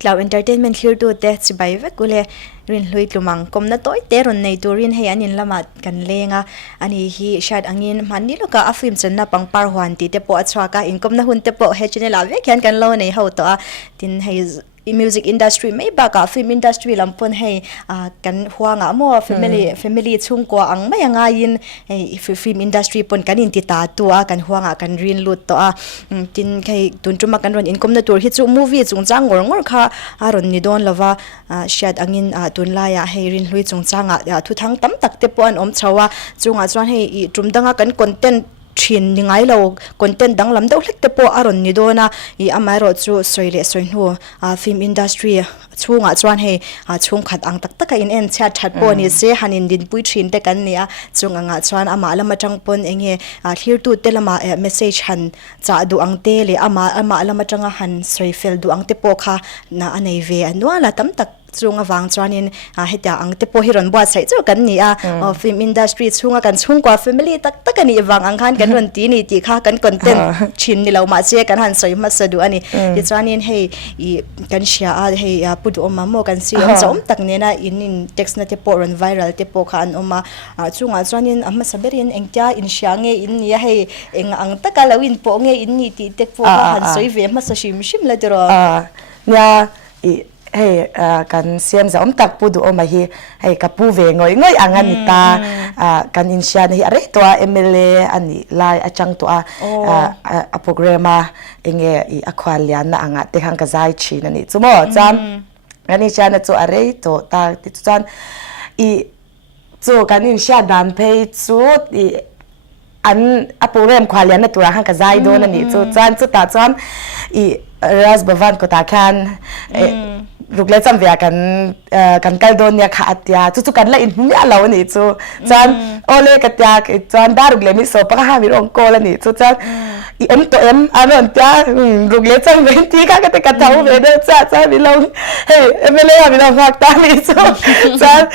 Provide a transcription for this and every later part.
cloud entertainment here to test si bai ve kule Rinhlui Tlumang kom na toy teron nei turin he anin lama kan lenga ani hi shad angin mani loka a film chen na pang par hwan ti te po achwa ka inkom na hun te po he channel ave khan kan lo nei ho to a tin he music industry may ba ka film industry lampon hey kan huanga mo family chung ko ang may ngayin hey film industry pon kanin ti ta tu a kan huanga kan rin lut to a tin kai tuntuma kan ron income na tur hi chu movie chungchang ngor kha aron ni don lova shed angin tun la ya hey rin hlui chungchanga thu thang tam tak te pon om chawa chunga chuan hey trumdanga kan content thin ningai lo content dang lam do hlek te po aron ni dona I amaro chu soile soinu film industry chunga chuan he chung khat ang tak taka in en chat that po ni se hanin din pui thin te kan nia chunga nga chuan ama lama tang pon enge here to telama message han cha du ang te le ama lama tanga han soi fel du ang te po kha na anei ve anwa la tam tak chunga wang chuanin heta ang te po hiron bua sai chu kan ni film industry chunga kan chungkwa family tak tak ani wang ang khan kan ron ti ni ti kha kan content chin ni lo ma che kan han soi ma sadu ani ti chuanin hei I kan shia hei Pu Duhawma mo kan si om zom tak nena in text na te po ron viral te po khan oma chunga chuanin amma saberin engtia in shia nge in ya hei eng ang takalawin po nge in ni ti te po han soi ve ma sa shim la dero nya hey kan siam za tak Pu Duhawma hi hey kapu ve ngoi angan ta kan insya hi are to MLA ani lai achang to a programa enge I akhwalian na anga te hang ka zai chi na ni chumo cham ani cha na chu are to ta ti chuan I chu kan insya dan pei chu an program khwalian na tura hang ka zai do na ni chu ta chuan I ras bavan ko ta khan rukle cham via kan kaldon ya kha atya chu kan la in mi alo ni chu chan ole ka tya chan da rukle mi so pa ha mi rong ko la ni chu chan I em to em anon tya rukle cham ve ti ka te ka thau ve de cha mi lo hey emele mi lo hak ta mi chu chan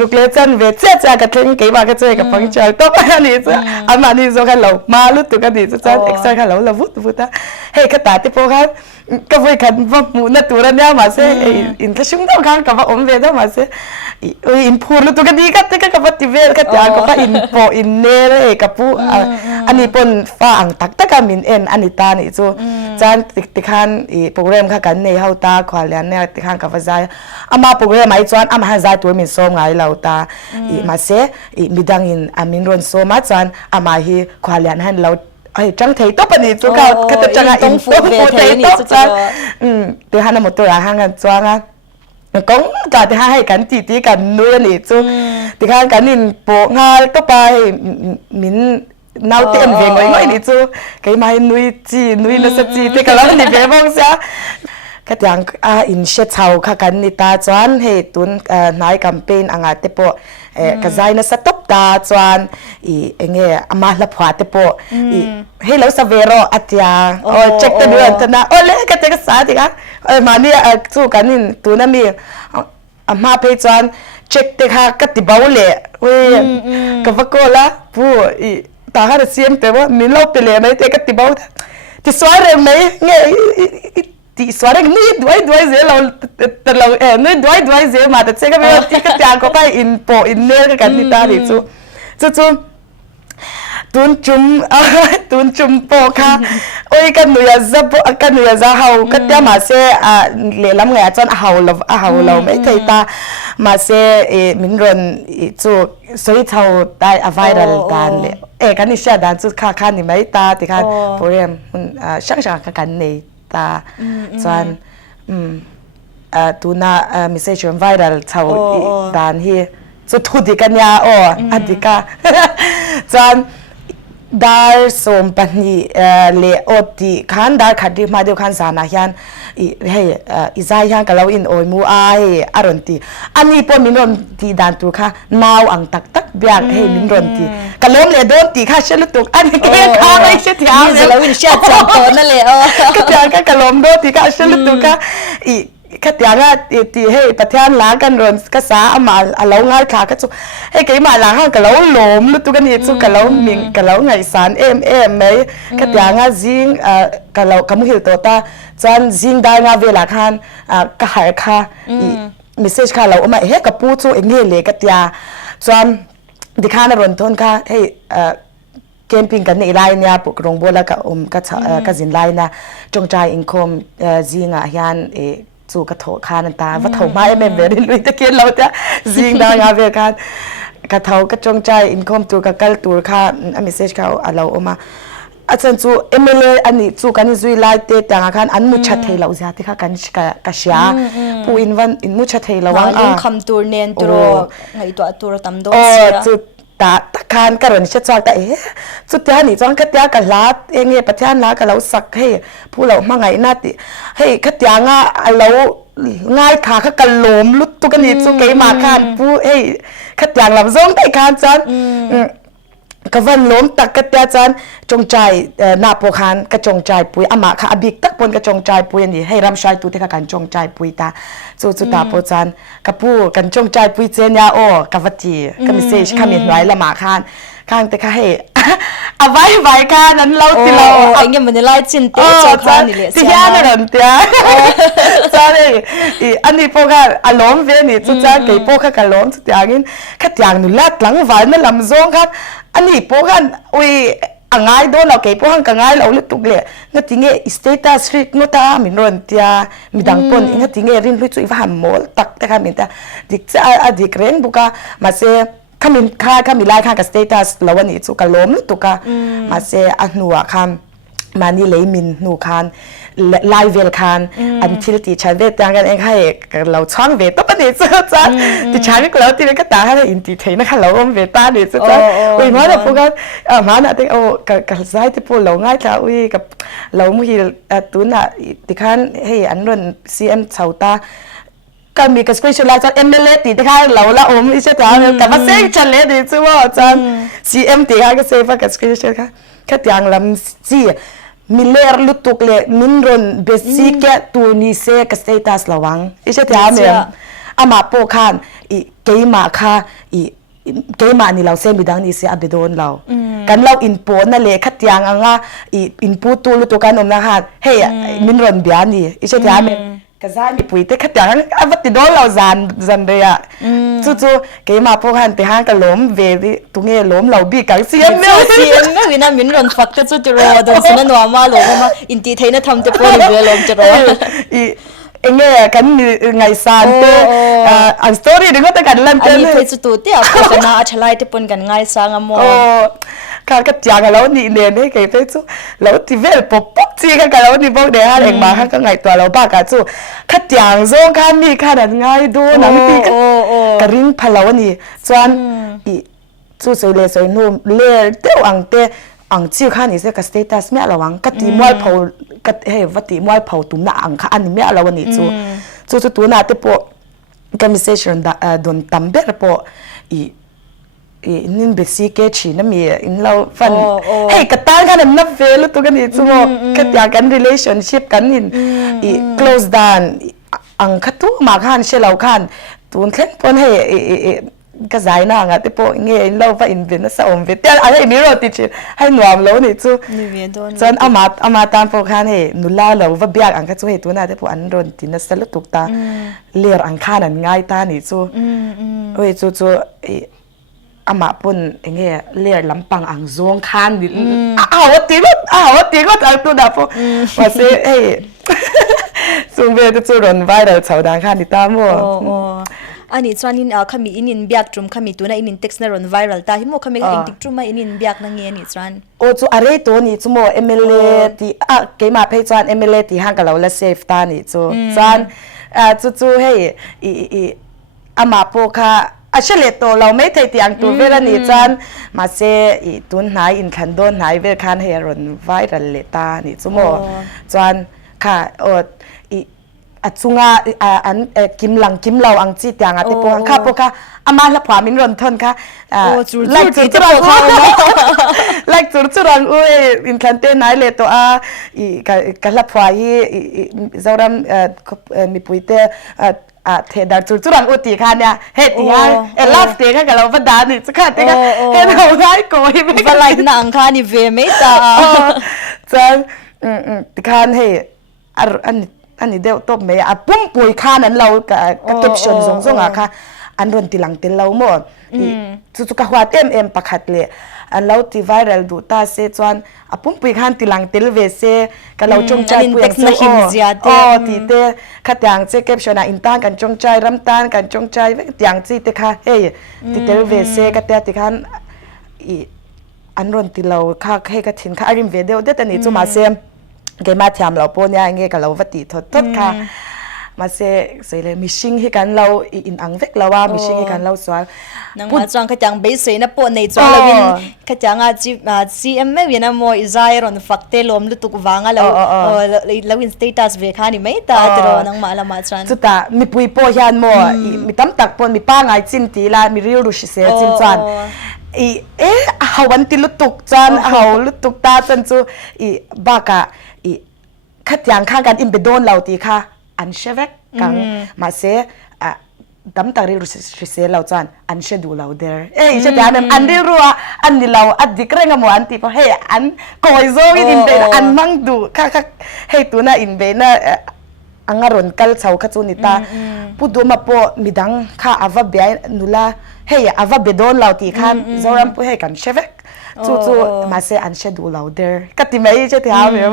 rukle chan ve cha ka thlen ke ba ka che ka pang chal to pa ni chu ama ni zo ka lo ma lu tu ka ni chu chan extra ka lo la vut ta hey ka ta te po ka ka voi kan va mu na tu ra nya ma se in ta shung do kan ka va om ve do ma se in phur lu tu ka di ka te ka va ti ve ka ta ko pa in po in ne re ka pu ani pon fa ang tak ta ka min en ani ta ni chu chan ti khan I program kha kan nei hau ta khwalian ne ti khan ka va zai ama program ai chuan ama ha zai tur min so ngai lo ta I ma se midang in amin ron so ma chan ama hi khwalian han lo ai chang thei to pani chu ka ta changa in fu thei to cha te hana motor a hang chuanga kong ka te hai kan ti kan nu ni chu ti khan kan in po ngal to pa min nau te en ve ngoi ni chu kai mai nui na sa chi te ka la ni ve mong sa ka tyang in she chau kha kan ni ta chuan he tun nai campaign anga te po ka zai na sa top ta chuan I enge ama la phwa te po he lo sa vero atya check te duan ta na ole ka te ka sa ti ka mani chu kanin tu na mi ama pe chuan check te kha ka ti baule we ka va ko la pu ta ha siam te wa min lo pe le mai te ka ti bau ti sware mai nge ti sware ni doi ze lo te lo ni doi ze ma ta che ka me ti ka ta ko pa in po in ne ka ni ta ni chu tun chum po kha oi kan nu ya za hau ka ta ma se le lam ngai chon a hau lo mai thei ta ma se min ron chu soi thau tai a viral dan le kan ni sha dan chu kha ni mai ta ti khan program shang ka kan nei ta chuan tu na message viral thau dan hi chu thu di kan ya adika chuan dar som pani le oti khan dar khadi ma de khan sana hian hey izai hian kalau in oi mu ai aronti ani po minon ti dan tu kha naw ang tak biak hey minron ti kalom le don ti kha shelu tuk ani ke kha mai se thia le lo in sha chang to na le ka ta ka kalom do ti kha shelu tuk ka ka tianga ti hey pathian la kan ron ka sa amal alo ngai kha ka chu hey ke ma la ha ka lo lom lu tu kan ni chu ka lo ming ka lo ngai san em mai ka tianga jing ka lo kam hil to ta จนจิงได้งาเวลาคันก็หายค่ะมิสเซจค่ะเราเอามากับปูจูเองเลยก็ตีจนดิคานรอนทนค่ะให้เกมปิ้งกันในไลน์เนี่ยปุกรงโบแล้วก็จินไลน์นะจงใจอินคมจิงฮินจูกระโถคานันตาว่าเท่าไม่เบรลุยตะเกียนเราจะจิงได้งาเวลคันกระเท่ากระจงใจอินคมตัวกระกัลตัวค่ะมิสเซจค่ะเราเอามาอาจารย์จูอันนี้จูกันจุยไลท์เตะต่างกันอันมุชัดเทเราจะที่ค่ะกันกษยาผู้อินมุชัดเทเราว่าคำตัวเนียนตัวไงตัวตำโดจูตะคานกันนี่ชัดๆแต่จุดที่นี่จ้องกัดยากันลาดเองประเทศลากันเราสักให้ผู้เรามาไงน่าติให้กัดยางอ่ะเราง่ายขากันล้มลุดตุกันนี่จูเกยมาคานผู้กัดยางลำซงแต่คานจันกวันล้มตักกระเตจันจงใจนาโปคานกระจงใจปุยอามาค่ะอบิกตักปนกระจงใจปุยนี่ให้รำชัยตุเทกันจงใจปุยตาจุตาโปจันกับผู้กันจงใจปุยเจนยาโอกับวัจีกับมิเซชขมิ้นไว้ละหมาคานข้างแต่ค่ะให้เอาไว้ค่ะนั้นเราติเราไอ้เงี้ยมันจะไล่จินเตะจอคานนี่เลยที่ยานั่นเดียจ้าเลยอันนี้พวกกันอารมณ์เวนี่จุดจ้าเกี่ยพวกกันอารมณ์จุดอย่างนี้ขัดอย่างนุ่นลัดหลังไว้นั่นลำซงครับอันนี้พวกกันง่ายโดนเราเก็บพวกกันก็ง่ายเราเลือกตุกเลยงั้นทิ้งสเตตัสฟิกนู้ตามีนวลเตียมีดังปนงั้นทิ้งรินลุยจุยว่าหมอตักแต่ค่ะมีแต่ดิกจะดิกเร่งบุกมาเซข้ามีไล่ข้ากับสเตตัสแล้ววันนี้จุกล้มตุกมาเซอันหัวคำมานี่เลยมินหนูคานไลเวลคานอันที่ตีฉันเวทยังกันเองให้เราช่างเวทต้องปฏิเสธจ้าที่ฉันก็แล้วที่นี่ก็ตาให้อินทีเทนะคะเราเวทตาเนี่ยจ้าอุ้ยมาแต่พวกกันมาเนี่ยที่กับสายที่พวกเราง่ายจ้าอุ้ยกับเราไม่หิตุนที่ขันให้อันนั้นซีเอ็มชาวตาก็มีกับสเปเชียลไลซ์จากMLAตีที่ข้าเราละไม่ใช่จ้ากับมาเซ็งฉันเลยดิจ้าจ้า CM ตีข้าก็เซฟกับสเปเชียลค่ะแค่ยังลำซีมิเลอร์ลุตุกเลมินรอนเบสิกตูนิเซกสเตตัสระวังอิเชติอาเมมอามาโปคานเกยมาค่ะเกยมานี่เราเซมิดังนี่เซอเบโดนเรากันเราอินโปนั่นเลยขัดยังอ่ะอินปูตูลุตุกันอมนะฮะเฮ้ยมินรอนเบียนี่อิเชติอาเมมก็จะมีปุ๋ยแต่ขัดยังอ่ะวัดติโดนเราจันเดียจู่ๆเกยมาโปคานแต่ห้างก็ล้มเวดิตุงเงล้มเราบีกังเสียมเนี่ยวินามินรอนฟักก็จะรอโดนสินะหนูมาลงมาอินทีเทนทำจะปนเรือลมจะรอเองกันไงซานเตอันสตอรี่ดึงก็แต่กันเล่นเต้นอันนี้เคยสุดตัวเตี้ยพวกกันน่าอัชไลที่ปนกันไงซางมอการกัดยางกันแล้วนี่เนี่ยนี่เกี่ยวกับแล้วที่เวลปบปุ๊บจีกันแล้วนี่พวกเดียร์เองมาก็ไงตัวเราบ้ากันจู่ขัดยางโซ่กันนี่ขนาดง่ายดูนะไม่ตีกันริ้งพลาวนี่จวนจู่สวยเลยสวยนุ่มเล่เตี้ยวอังเตอังจิ้วข้านี่เสียกับสเตตัสไม่ระวังกัดตีมวยเผากัดวัดตีมวยเผาตุ้มหน้าอังข้าอันนี้ไม่ระวังนี่จู่ตัวหน้าเตปอก็มีเซสชันโดนตั้มเบอร์ปอนินเบสิกชีนั่นมีเราฟันเฮ้ยกระตั้งกันนับเวลตัวกันนี่จู่กัดอยากกัน relationship กันนี่close down อังคัดตัวมาขันเชลเอาขันตัวเล่นปนให้ก็ใจน่างอ่ะที่พวกเงี้ยเราไปอินเวนต์สาวอินเวนต์แต่อะไรนี่เราติดให้หนุ่มเราเนี่ยจู่จนเอามาตามพวกขันให้หนุ่มเราว่าเบียกอังคัดจู่ให้ตัวน่ะที่พวกอันโดนตินสลัดตุกตาเลี้ยอังคานั่นง่ายตานี่จู่โอ้ยจู่อามาปุ่นเงี้ยเลี้ยลำปังอังซงขันนี่ว่าตีก็ตายตัวดับพวกว่าเซ่เฮ้ยส่งเวทจู่รอนไว้เราชาวดังขันนี่ตามว่าอันนี้ส่วนนี้ขมีอินเบียกจุ่มขมีตัวนั้นอินเท็กซ์ในรอนไวรัลตาหิโมขมีอินทิกจุ่มมาอินเบียกนั่งเงี้ยนี่ส่วนโอ้จู่อะไรตัวนี้จู่โมMLAที่เกี่ยมาเพย์ส่วน MLAที่ห่างกับเราและเซฟตานี่จู่ส่วนจู่เฮ้ยอามาโปค่ะเฉลี่ยตัวเราไม่ไทยที่อังตัวเวลานี้จันมาเซตุนหายอินคันโดนหายเวลคันเฮรอนไวรัลเลตานี่จู่โมจันค่ะจุงอันกิมหลังกิมเราอังจีต่างติปงค่ะพวกค่ะอามาละพามินรอนทนค่ะไล่จุดรังไล่จุดรังอุ้ยอินคันเต้นไหนเลยตัวกันละพาจารำมีปุ๋ยเตเทดัจุดรังอุติค่ะเนี่ยเฮ็ดยังลาฟเตะค่ะกับเราบัดดานี่สักค่ะเตะค่ะเฮ็ดเราง่ายกว่าไม่เป็นไรนังค่ะนี่เวไม่ตาจังติคันเฮ้ อันนี้เดี๋ยวตบเมียปุ้มปุยข้านั้นเรากับเก็บชนสงค่ะอันรอนติลังเตลเราหมดสุกหัวเต็มประคัดเลยอันเราที่ไวรัลดูตาเซจวนปุ้มปุยข้านติลังเตลเวเซกับเราจงใจปุยอย่างเซตีเตขัดอย่างเซเก็บชนะอินตานกันจงใจรำตานกันจงใจอย่างจีเตค่ะเฮ้ยติเตลเวเซกับแต่ติขันอันรอนติเราข้าให้กับถิ่นข้าริมเวเดียวเด็ดนี่จูมาเซมเกมาทำเราปนเนี่ยเงี้ยกับเราวัดติทดค่ะมาเสยเลยมิชิงให้กันเราอินอังเวกเราว่ามิชิงให้กันเราสวนนังมาจังขจังเบสเซนะปนในจวนเราวินขจังซีเอ็มไม่วินนะโมอิซายรอนฟักเตลมลุตุกวางเราวินสเตตัสเวคานี่ไม่ตาตรอนังมาละมาจันสุดามีปุยโปยันโมมีตั้มตักปนมีป้าไงจินตีละมีริวรุชิเซจินจันเฮาวันติลุตุกจันเฮาลุตุกตาจันจูบากะขัดอย่างข้างกันอินไปโดนเราตีค่ะอันเชเวกกังมาเซดัมตาริรุชิเซเราจันอันเชดูเราเดอร์เชแต่อันนี้รัวอันนี้เราอันดิกเรงมัวอันตีพอเฮ้อันคอยโซวิอินเบนอันมังดูค่ะเฮ้ตัวน่ะอินเบนน่ะอังการอนกัลเช้าขจูนิตาพูดดูมาพอมีดังค่ะอาวาเบียนุลาเฮ้อาวาเบโดนเราตีค่ะจอรัมพูเฮ้กันเชเวกจู่มาเซอันเชดูเราเดอร์กัติไม่ใช่ที่หาเมีย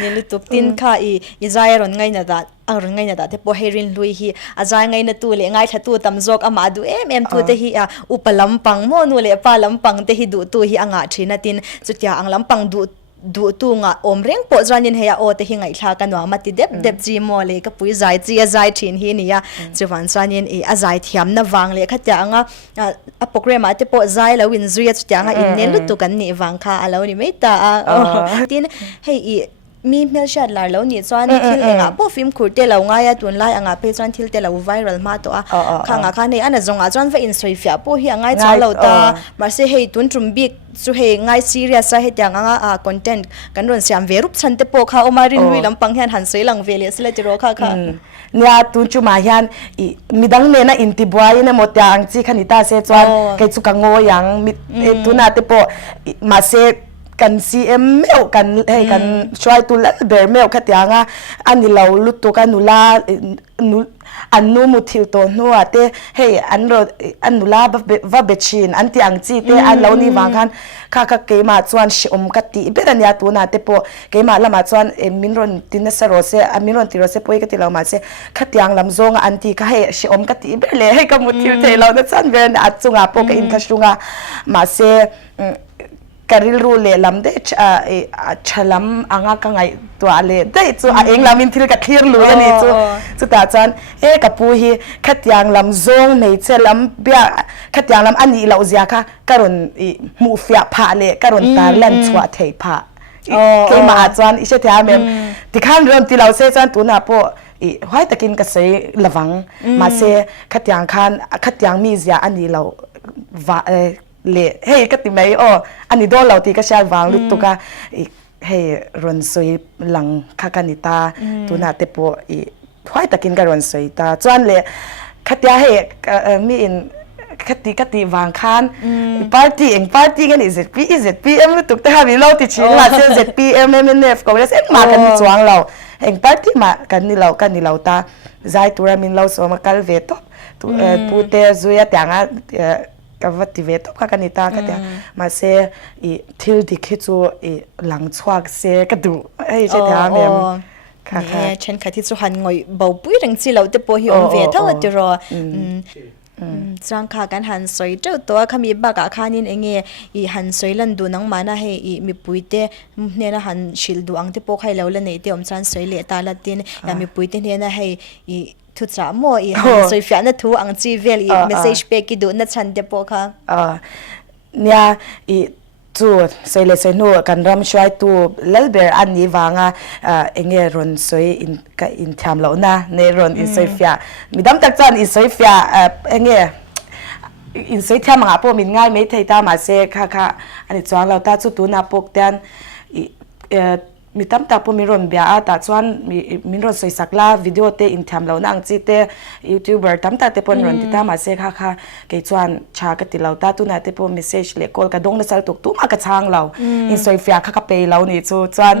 นี่ลุตุกตินค่ะอีใจรอนไงนะดัดรอนไงนะดัดที่พอเฮรินลุยฮีอาใจไงนะตัวเลี้ยงไงถ้าตัวตำจอกอามาดูตัวเตฮีอุปลำปังโมนูเลี้ยปลาลำปังเตฮีดูตัวฮีอ่างอาชีนะตินจุดยาอ่างลำปังดูตัวงะอมเร่งปอจานินเฮียโอเตหิงไงทากันว่ามาติเด็บจีโมเลก็ปุยใจจีใจทินฮีนี่ยจวันจานินอาใจเทียมนะวังเลยขัดยังอ่ะโปรแกรมมาเตปอใจแล้ววินซุยจุดยังอินเนลุตุกันนี่วังค่ะแล้วนี่ไม่ตาตินเฮ้ยมีเมลชัดแล้วนี่จวนทิลเองพอฟิล์มขุดเตเราง่ายตัวไล่เพจจวนทิลเตเราไวรัลมาตัวข้างข้างนี่อันนั้นจงจวนว่าอินสตรีฟิอาพอเฮียง่ายจ้าเราตามาเสียให้ตุนจุ่มบิ๊กสุเฮง่ายซีเรียสให้แต่งคอนเทนต์กันรอนเสียงเวรุปฉันเตปข้าอมารินลุยลำปังเฮียนหันสวยหลังเวลีสเลติโรค่ะเนี่ยตุนจุมาเฮียนมีดังเนนะอินติบวยเนี่ยหมดอย่างจีขันิตาเซจวนเกจุกังโงยังมีตุนาเตปมาเซกันซีเอ็มเมลกันให้กันช่วยตุลเบอร์เมลขัดยังอันนี้เราลุตุกันนุลาอันนู้มุทิวตัวนัวเต้เฮ้อันนุลาว่าเบชินอันที่อังจีเต้อันเรานี่วางกันข้าเกมาจวนชิอมกัติเบรันยาตัวน่ะเต้ปอเกมาละมาจวนมินรอนตินเสโรเซมินรอนติโรเซปอยกัติเรามาเซขัดยังลำซงอันที่ข้าให้ชิอมกัติเบลเลยให้กับมุทิวเต้เราเนี่ยจันเวนอัดจุงอาปกอินคัชุงอามาเซการิลรูเล่ลำเดชฉลามอ่างกังไงตัวเล่ได้จู่เองลำอินทิลกับคลีร์ลูยันนี่จู่ตาจันกับผู้ฮีขัดยังลำซงไม่เชลำเบียขัดยังลำอันนี้เราเสียค่ะการุนมูฟิอาผาเล่การุนตาเล่นชัวเทผาเกมาจันอิเชตยาเมมที่ข้างเริ่มที่เราเซจันตัวน่ะพอห้อยตะกินกระเซระวังมาเซขัดยังคันขัดยังมีเสียอันนี้เราว่าเล่เฮ้ยก็ติไม่อันนี้โดนเราตีก็เชียววางลุตุกะเฮ้ยรอนสวยหลังข้ากันนิตาตัวน่ะเตปอห้อยตะกินกับรอนสวยตาจวนเล่ขัดยาเฮ้มีอินขัดตีวางคันปาร์ตี้กันอีเซพีเอ็มลุตุกแต่หาวิเราติชินมาเซเซพีเอ็มMNFก็เลยเอ็มากันจวงเราเอ็งปาร์ตี้มากันนี่เราตาใจตัวเรามินเราสวมกัลเวตปูเตซุยแต่งกับวัตถุเวทก็กันนิตาก็แต่มาเซทิลดิคิจูหลังชวักเซก็ดูใช่ไหมเมมค่ะฉันค่ะที่สุหันงอยเบาปุ้ยรังสิเราจะพอหิวเวทเท่าจะรอจังค่ะกันหันสวยเจ้าตัวขมีบักอาคานินเองหันสวยลันดูนังมานะให้มีปุ้ยเตเนี่ยนะหันชิลดูอังที่พกให้เราละเนี่ยเดี๋ยวจันสวยเละตาละตินยังมีปุ้ยเตเนี่ยนะให้ทุกสามโมสวยฟิอันนั้นทูอังจีเวลเมสเซจเปกิดูนั่นฉันเดปอค่ะเนี่ยจู่สวยเลยสวยนัวกันรำช่วยตัวเลเบอร์อันนี้วางเองรอนสวยอินทำแล้วนะในรอนอินสวยฟิอามีดำตักจันอินสวยฟิอาเองอินสวยทำหาพวกมินง่ายไม่ไทยตามาเซค่ะอันนี้จวนเราตาจุดตัวน่ะปกเตียนมีตั้มตาพวกมีรอนเบียตาจวนมีรอนสวยสักลาวิดีโอเตอินทำแล้วนั่งจีเตยูทูบเบอร์ตั้มตาเตปนรอนที่ตามาเซค่ะเกี่ยจวนชากติเราตาตัวน่ะเตปนเมสเซจเล็กกอลกระดงนั่นสักตุกตู้มากระช่างเราอินสวยฟิอาค่ะเปย์เรานี่จวน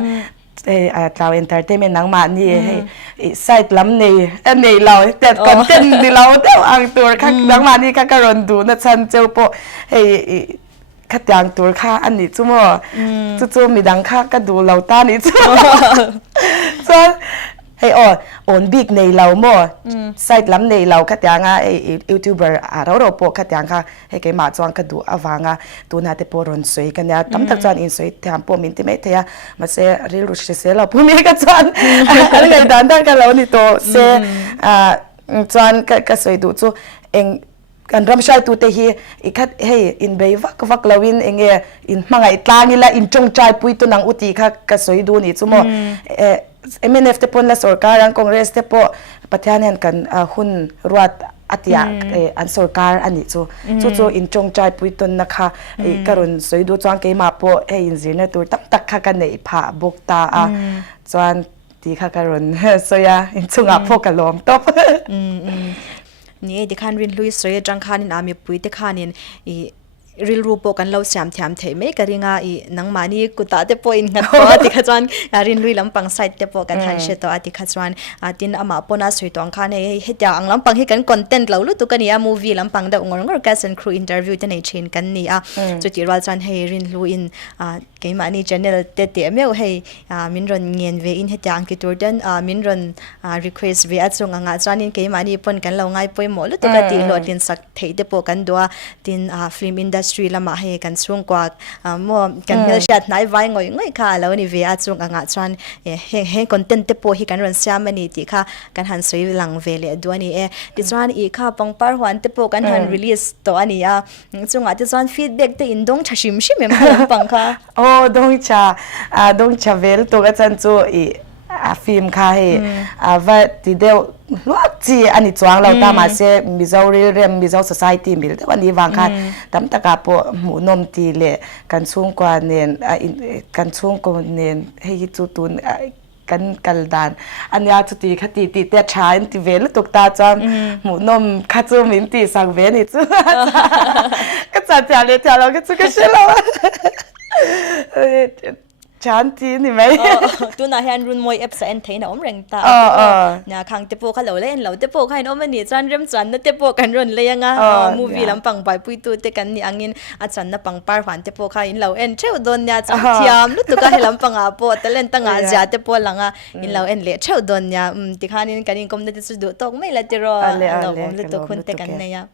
เราเอนเตอร์เทนเมนต์นังมานี่ไซต์ล้ำนี่เราแต่คอนเทนต์ที่เราเดี๋ยวอังตัวข้างนังมานี่ข้าการอนดูนะฉันเจ้าปอขัดยางตัวข้าอันนี้จุ่มจู่ๆมีดังข้าก็ดูเราตานี่จุ่มส่วนโอนบิ๊กในเราหม้อไซต์ล้ำในเราขัดยางยูทูบเบอร์เราปอขัดยางค่ะให้แกมาจวนก็ดูอวังตัวน่าจะปอรอนสวยกันเนี่ยตั้มตักจวนอินสวยแถมปอมินที่ไม่เทียมาเสียรีลุชเสียเราพูดไม่กันจวนอะไรกันดันกันเรานี่ตัวเสียจวนก็สวยดูจู่เองกันรำชัยตัวเตหีอีกคัดอินเบย์วักลาวินเองอินมังไอตางิละอินจงใจปุยตัวนังอุติค่ะก็สวยดูนี่จู่มั้งMNF เตปอนละสการอันคอนเกรสเตปอประเทศนั้นกันหุ่นรวดอัตยาอันสการอันนี้จู่อินจงใจปุยตนนะคะการุนสวยดูจวนเกมาปออินจีเนตัวตั้มตักค่ะกันในผาบกตาจวนที่ค่ะการุนสวยอินจงอาพกันล้อมตบนี่เด็กขันรินลุยสวยจังขันอามีปุยเด็กขันริลรูปกันเราสามถามเทไม่กระดิ่งนังมานี่กุตาเตปอินกันตัวติขจวนรินลุยลำปังไซต์เตปกันทันเชตัวติขจวนตินอามาปนาสวยตัวอังคารเฮ็ดอย่างลำปังให้กันคอนเทนต์เราลุตุกันนี่มูวี่ลำปังเดางงแกสันครูอินเตอร์วิวจะในเชนกันนี่จุดที่เราจวนให้รินลุยอินเกมานี่ชแนลเตเตเมียวให้มินรอนเงียนเวอินเฮ็ดอย่างกิตัวเดินมินรอนรีเควสเวอัดส่งงาจวนอินเกมานี่ปนกันเราง่ายป่วยหมดลุตุกันติหลอดตินสักเทเตปกันดัวตินฟิล์มอินดัสทรีละมาให้กันช่วงกว่ามั่วกันเฮลชัดไหนไว้ง่อยค่ะแล้วนี่เวียช่วงอ่างจวนเฮคอนเทนต์เตปให้กันรันเสียมันนี่ที่ค่ะกันหันสวยหลังเวลด้วยนี่ที่จวนอีกค่ะปังปาร์วันเตปกันหันรีลีสตัวนี้ช่วงที่จวนฟีดแบ็กเตอินดงชาชิมชิมมันปังค่ะโอ้ดงชาเวลตัวกันจันจูฟิล์มค่ะว่าที่เดียวลวกจีอันนี้จวงเราตามมาเสียมิจาวเรียมมิจาวสังคมมิลแต่วันนี้วางค่ะตั้มตะกาปหมูนมตีเล่กันช่วงกว่าเนียนกันช่วงกว่าเนียนให้จุดตุนกันกัลดานอันนี้จุดที่ขัดตีแต่ชายที่เวลตุกตาจังหมูนมขัดจูมินตีสังเวนี่จูก็จะเจาเลยเจาเราก็จูก็เชื่อเราฉันจีนี่ไหมตัวน่าเห็นรุ่นมวยเอฟเซนเทนอมแรงตาเนี่ยครั้งเตปเขาเหล่าเล่นเหล่าเตปเขาให้น้องมันนี่จันเริ่มจันนั่นเตปกันรุ่นเลยยังมูวี่ลำปังไปปุยตัวเตกันนี่อังอินอาจันน่ะปังปาร์ฝันเตปเขาอินเหล่าเอ็นเช่าโดนเนี่ยจังเทียมลุตุก็ให้ลำปังอาปอแต่เล่นตั้งอาจ่าเตปหลังอินเหล่าเอ็นเละเช่าโดนเนี่ยที่ข้านี่กันนี่ก็ไม่ได้สุดโต่งไม่ละเจรอเราผมลุตุคนเตกันเนี่ย